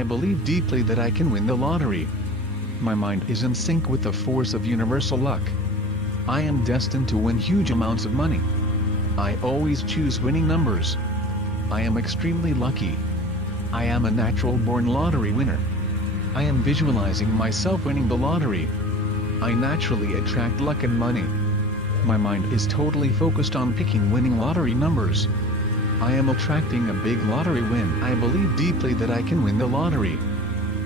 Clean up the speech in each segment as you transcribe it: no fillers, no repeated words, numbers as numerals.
I believe deeply that I can win the lottery. My mind is in sync with the force of universal luck. I am destined to win huge amounts of money. I always choose winning numbers. I am extremely lucky. I am a natural-born lottery winner. I am visualizing myself winning the lottery. I naturally attract luck and money. My mind is totally focused on picking winning lottery numbers. I am attracting a big lottery win. I believe deeply that I can win the lottery.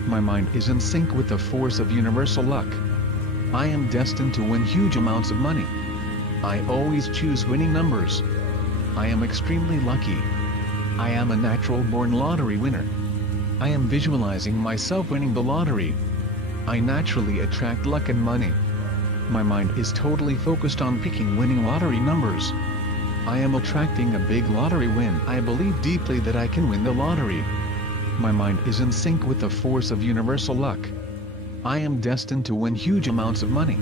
My mind is in sync with the force of universal luck. I am destined to win huge amounts of money. I always choose winning numbers. I am extremely lucky. I am a natural-born lottery winner. I am visualizing myself winning the lottery. I naturally attract luck and money. My mind is totally focused on picking winning lottery numbers. I am attracting a big lottery win. I believe deeply that I can win the lottery. My mind is in sync with the force of universal luck. I am destined to win huge amounts of money.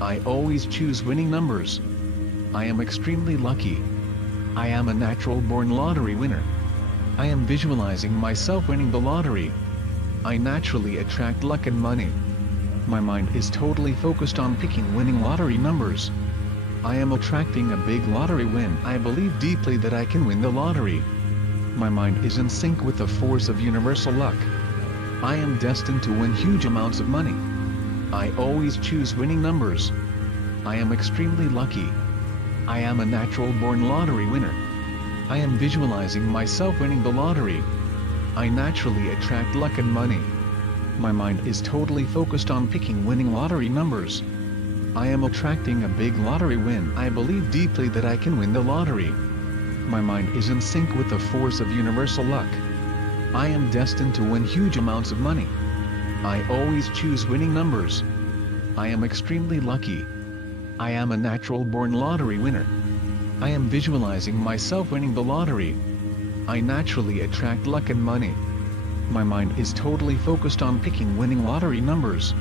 I always choose winning numbers. I am extremely lucky. I am a natural-born lottery winner. I am visualizing myself winning the lottery. I naturally attract luck and money. My mind is totally focused on picking winning lottery numbers. I am attracting a big lottery win. I believe deeply that I can win the lottery. My mind is in sync with the force of universal luck. I am destined to win huge amounts of money. I always choose winning numbers. I am extremely lucky. I am a natural-born lottery winner. I am visualizing myself winning the lottery. I naturally attract luck and money. My mind is totally focused on picking winning lottery numbers. I am attracting a big lottery win. I believe deeply that I can win the lottery. My mind is in sync with the force of universal luck. I am destined to win huge amounts of money. I always choose winning numbers. I am extremely lucky. I am a natural-born lottery winner. I am visualizing myself winning the lottery. I naturally attract luck and money. My mind is totally focused on picking winning lottery numbers.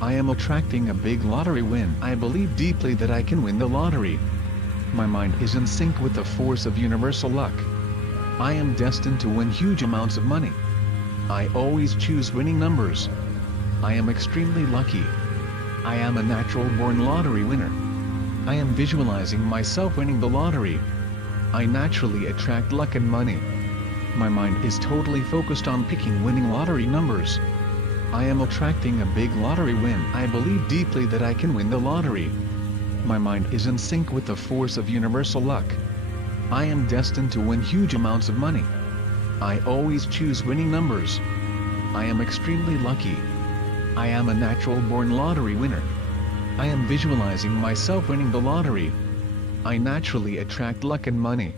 I am attracting a big lottery win. I believe deeply that I can win the lottery. My mind is in sync with the force of universal luck. I am destined to win huge amounts of money. I always choose winning numbers. I am extremely lucky. I am a natural-born lottery winner. I am visualizing myself winning the lottery. I naturally attract luck and money. My mind is totally focused on picking winning lottery numbers. I am attracting a big lottery win. I believe deeply that I can win the lottery. My mind is in sync with the force of universal luck. I am destined to win huge amounts of money. I always choose winning numbers. I am extremely lucky. I am a natural-born lottery winner. I am visualizing myself winning the lottery. I naturally attract luck and money.